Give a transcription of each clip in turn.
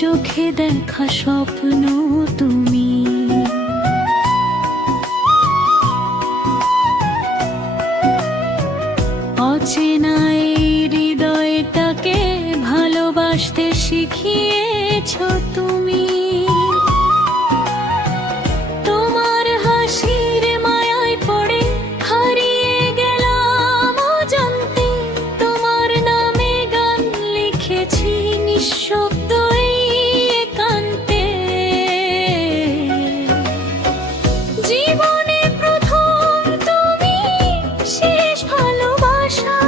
চোখে দেখা স্বপ্ন তুমি। অচেনা এই হৃদয়টাকে ভালোবাসতে শিখিয়েছ তুমি। তোমার হাসির মায়ায় পড়ে হারিয়ে গেলাম অজান্তে। তোমার নামে গান লিখেছি নিঃশব্দ এই একান্তে। জীবনে প্রথম তুমি, শেষ ভালোবাসা।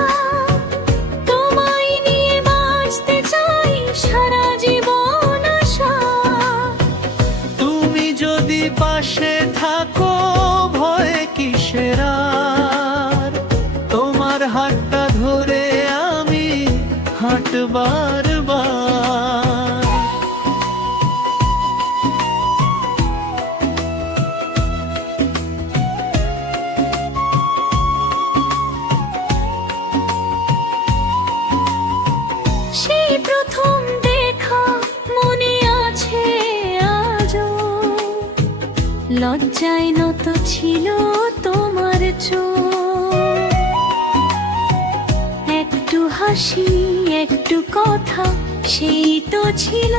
তোমায় নিয়ে বাঁচতে চাই সারা জীবন আশা। তুমি যদি পাশে থাকো ভয় কিসের আর, তোমার হাতটা ধরে আমি হাঁটবার বার। সেই প্রথম দেখা মনে আছে আজও। লজ্জায় নত ছিল তোমার চোখ। একটু হাসি একটু কথা, সেই তো ছিল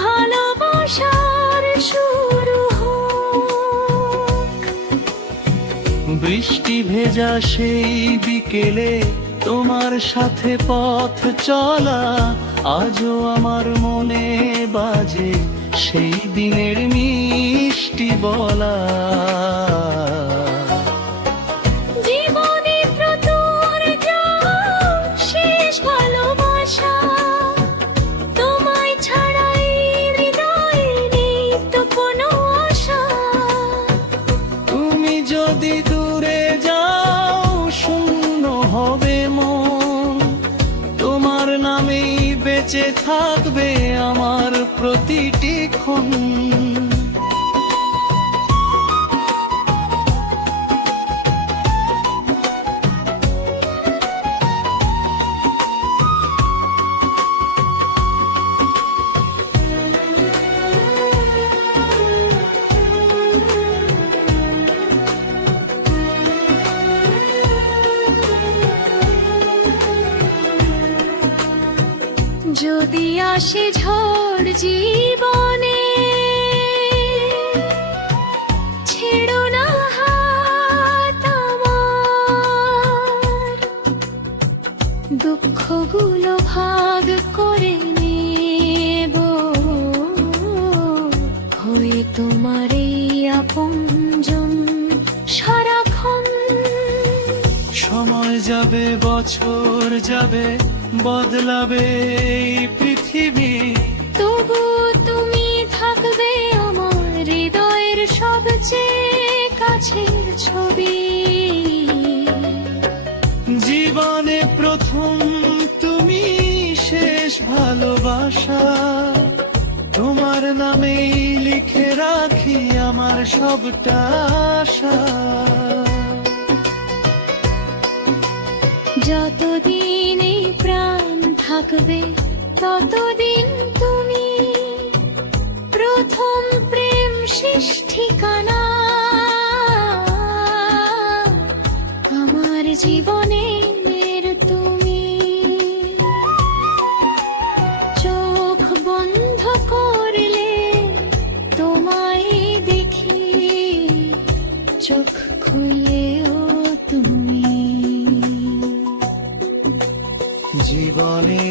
ভালোবাসার শুরু হোক। বৃষ্টি ভেজা সেই বিকেলে তোমার সাথে পথ চলা, আজও আমার মনে বাজে সেই দিনের মিষ্টি বলা। জীবনে প্রথম যাওয়া শেষ ভালোবাসা। তোমায় ছাড়া এই হৃদয়ে নেই তো কোনো আশা। তুমি যদি দূরে যাও শূন্য হবে মন, তোমার নামেই বেঁচে থাকবে আমার প্রতিটি ক্ষণ। যদি আসে ঝড় জীবনে, ছেড়ো না হাত আমার। দুঃখগুলো ভাগ করে নেব, হয়ে তোমার এই আপনজন সারাক্ষণ। সময় যাবে বছর যাবে বদলাবে এই পৃথিবী, তবু তুমি থাকবে আমার হৃদয়ের সবচেয়ে কাছের ছবি। জীবনে প্রথম তুমি, শেষ ভালোবাসা। তোমার নামেই লিখে রাখি আমার সবটা আশা। যতদিন এই প্রাণ থাকবে ততদিন তুমি প্রথম প্রেম শেষ ঠিকানা আমার জীবনের তুমি। চোখ বন্ধ করলে তোমায় দেখি, চোখ খুলেও তুমি। জীবনে